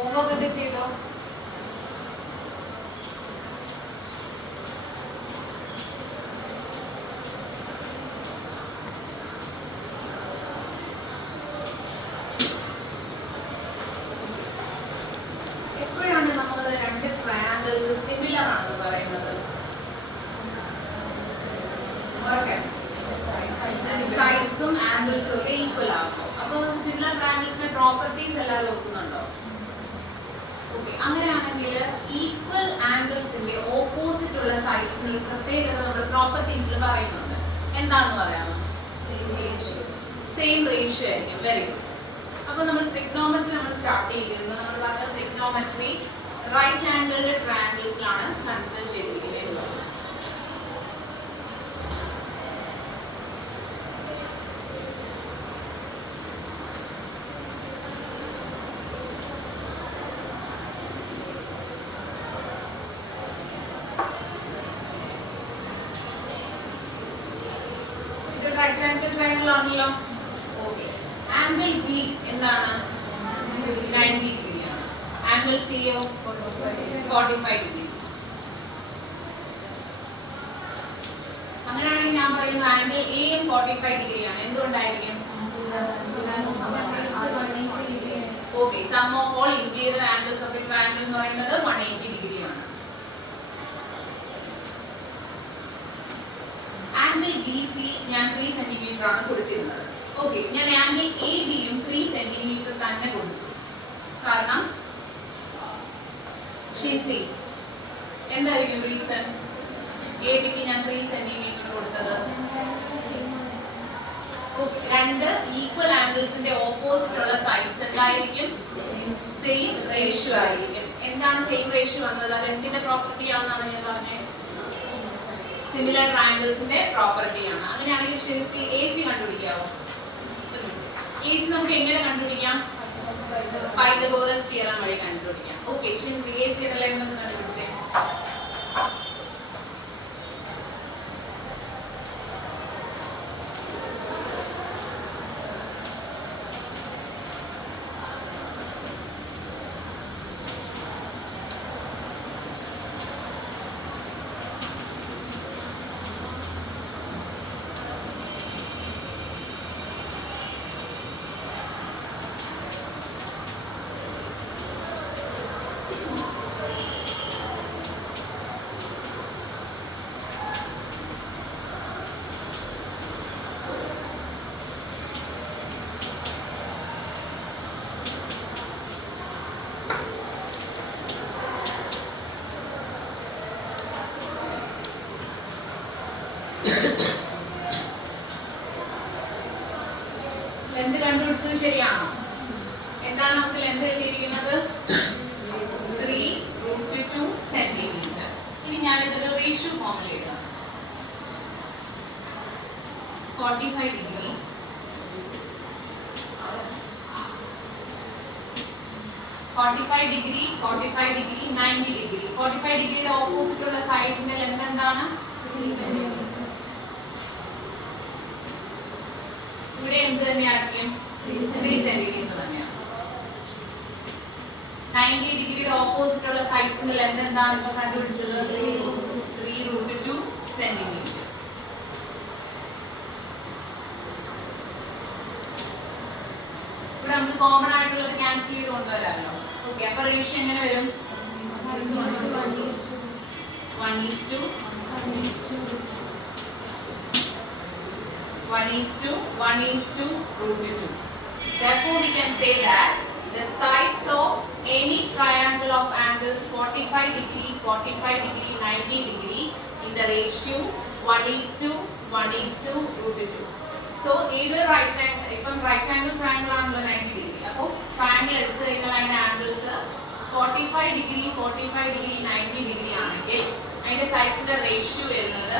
Homework ഒക്കെ ചെയ്തോ? എപ്പോഴാണ് നമ്മൾ രണ്ട് ട്രയാങ്കിൾസ് സിമിലർ ആണെന്ന് പറയുന്നത്? സൈഡ്സും ആംഗിൾസും ഒക്കെ ഈക്വൽ ആകുമ്പോൾ അപ്പോൾ സിമിലർ ട്രയാങ്കിൾസിന്റെ പ്രോപ്പർട്ടീസ് എല്ലാവരും ഓർക്കുന്നുണ്ടോ? ഓക്കെ, അങ്ങനെയാണെങ്കിൽ ഈക്വൽ ആംഗിൾസിന്റെ ഓപ്പോസിറ്റ് ഉള്ള സൈഡ്സിന് ഒരു പ്രത്യേകത നമ്മുടെ പ്രോപ്പർട്ടീസിൽ പറയുന്നുണ്ട്. എന്താണെന്ന് പറയാമോ? സെയിം റേഷ്യോ ആയിരിക്കും. Very good. അപ്പോൾ നമ്മൾ ട്രിഗ്നോമെട്രി നമ്മൾ സ്റ്റാർട്ട് ചെയ്യുന്നത് നമ്മൾ പറഞ്ഞ ട്രിഗ്നോമെട്രി റൈറ്റ് ആംഗിളിന്റെ ട്രയാങ്കിൾസിലാണ് കൺസിഡർ ചെയ്തിരിക്കുന്നത്. റൈറ്റ് ആംഗിൾ ട്രയാങ്കിൾ ആണല്ലോ. ഓക്കെ, ആംഗിൾ ബി എന്താണ്? 90 ഡിഗ്രി ആണ്. ആംഗിൾ സിയോ 45 ഡിഗ്രി. അങ്ങനെയാണെങ്കിൽ ഞാൻ പറയുന്നു ആംഗിൾ എയും 45 ഡിഗ്രി ആണ്. എന്തുകൊണ്ടായിരിക്കും? Okay, sum of all interior angles of a triangle എന്ന് പറയുന്നത് 180 ഡിഗ്രി ആണ്. ആംഗിൾ ബി സി ഞാൻ 3 സെന്റിമീറ്റർ ആണ് കൊടുത്തിരുന്നത്. ഓക്കെ, ഞാൻ ആംഗിൾ എ ബിയും 3 സെന്റിമീറ്റർ തന്നെ കൊടുത്തു. കാരണം എന്തായിരിക്കും റീസൺ? എ ബിക്ക് ഞാൻ 3 സെന്റിമീറ്റർ കൊടുത്തത്. രണ്ട് ഈക്വൽ ആംഗിൾസിന്റെ ഓപ്പോസിറ്റ് ഉള്ള സൈഡ്സ് എന്തായിരിക്കും? സെയിം റേഷ്യോ ആയിരിക്കും. എന്താണ് സെയിം റേഷ്യോ വന്നത്? അത് എന്തിന്റെ പ്രോപ്പർട്ടി ആണെന്നാണ് ഞാൻ പറഞ്ഞത്? സിമിലർ ട്രയാങ്കിൾസിന്റെ പ്രോപ്പർട്ടിയാണ്. അങ്ങനെയാണെങ്കിൽ ശരി എ സി കണ്ടുപിടിക്കാവോ? എ സി നമുക്ക് എങ്ങനെ കണ്ടുപിടിക്കാം? പൈതഗോറസ് തിയറം വഴി കണ്ടുപിടിക്കാം. ഓക്കെ, ശരി എ സിയുടെ ലെങ്ത് ഒന്ന് കണ്ടുപിടിച്ചേ. ലെന്ത് കണ്ടുപിടിച്ചത് ശരിയാണോ? എന്താണ് നമുക്ക് ലെന്ത് കിട്ടിയിരിക്കുന്നത്? 3√2 സെന്റിമീറ്റർ. ഇനി ഞാനിതൊരു റേഷ്യോ ഫോമിൽ എഴുതാം. 45 ഡിഗ്രി 45 ഡിഗ്രി 45 ഡിഗ്രി 90 ഡിഗ്രി. 45 ഡിഗ്രിയുടെ ഓപ്പോസിറ്റ് ഉള്ള സൈഡിന്റെ ലെന്ത് എന്താണ്? 3 സെന്റിമീറ്റർ. ഇവിടെ എന്ത് തന്നെയായിരിക്കും? 3 സെന്റിമീറ്റർ തന്നെയാണ്. 90 ഡിഗ്രിയുടെ ഓപ്പോസിറ്റ് ഉള്ള സൈഡ്സിന്റെ ലെന്ത് എന്താണ് ഇപ്പൊ കണ്ടുപിടിച്ചത്? 3√2 സെന്റിമീറ്റർ. ഇവിടെ നമുക്ക് കോമൺ ആയിട്ടുള്ളത് ക്യാൻസൽ ചെയ്ത് കൊണ്ടുവരാമല്ലോ. ഓക്കെ, അപ്പൊ റേഷ്യോ എങ്ങനെ വരും? 1:1:1:√2. Therefore, we can say that the sides of any triangle of angles 45 degree, 90 degree in the ratio 1:1:√2. So, either right angle triangle ആണല്ലോ 90 degree. അപ്പോൾ triangle എടുത്തു കഴിഞ്ഞാൽ അതിന്റെ angles 45 degree, 90 degree ആണെങ്കിൽ അതിന്റെ സൈഡ്സിന്റെ റേഷ്യോ വരുന്നത്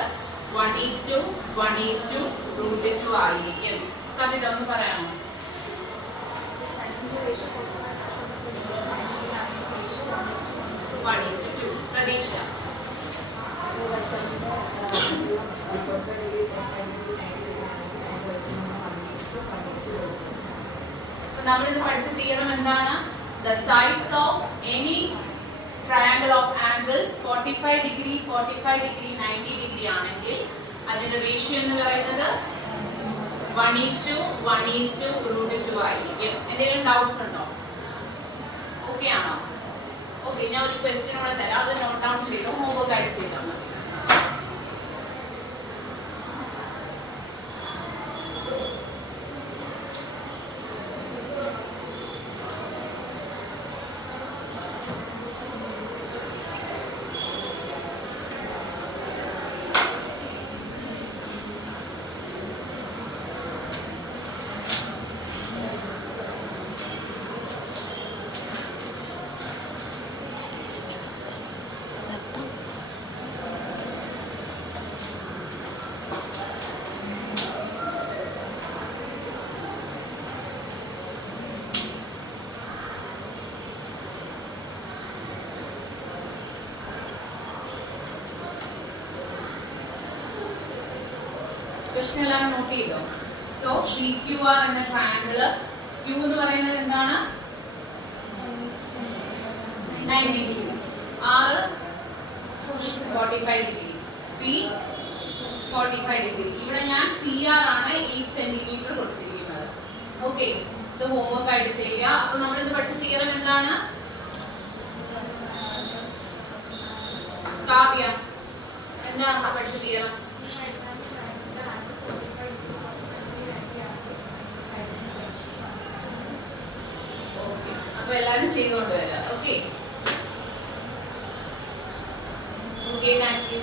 1:1:√2 ആയിരിക്കും. സബിത ഒന്ന് പറയാമോ? പ്രതീക്ഷ നമ്മളിത് പഠിച്ച തിയറം എന്താണ്? the sides of any triangle of angles 45 degree 90 degree ആണെങ്കിൽ അതിന്റെ റേഷ്യോ എന്ന് പറയുന്നത് 1:1:√2 ആയിരിക്കും. എന്തെങ്കിലും ഡൗട്ട്സ് ഉണ്ടോ? ഓക്കെ ആണോ? ഓക്കെ, ഞാൻ ഒരു ക്വസ്റ്റ്യൻ കൂടെ തരാം, അത് നോട്ട് ഡൗൺ ചെയ്തോ, ഹോംവർക്ക് ആയിട്ട് ചെയ്താൽ മതി. ക്വസ്റ്റ്യൻ എല്ലാം നോട്ട് ചെയ്തോ? സോ PQR എന്ന ട്രയാങ്കിള് Q എന്ന് പറയുന്നത് എന്താണ്? 92, R 45 ഡിഗ്രി, P 45 ഡിഗ്രി. ഇവിടെ ഞാൻ PR ആണ് 8 സെന്റിമീറ്റർ കൊടുത്തിരിക്കുന്നത്. ഓക്കെ, ഇത് ഹോംവർക്ക് ആയിട്ട് ചെയ്യുക. അപ്പൊ നമ്മൾ ഇത് പഠിച്ച തിയറം എന്താണ്? കാവ്യ, എന്താണ് നമ്മൾ പഠിച്ച തിയറം? എല്ലാവരും ചെയ്തുകൊണ്ട് വരാം. Okay, thank you.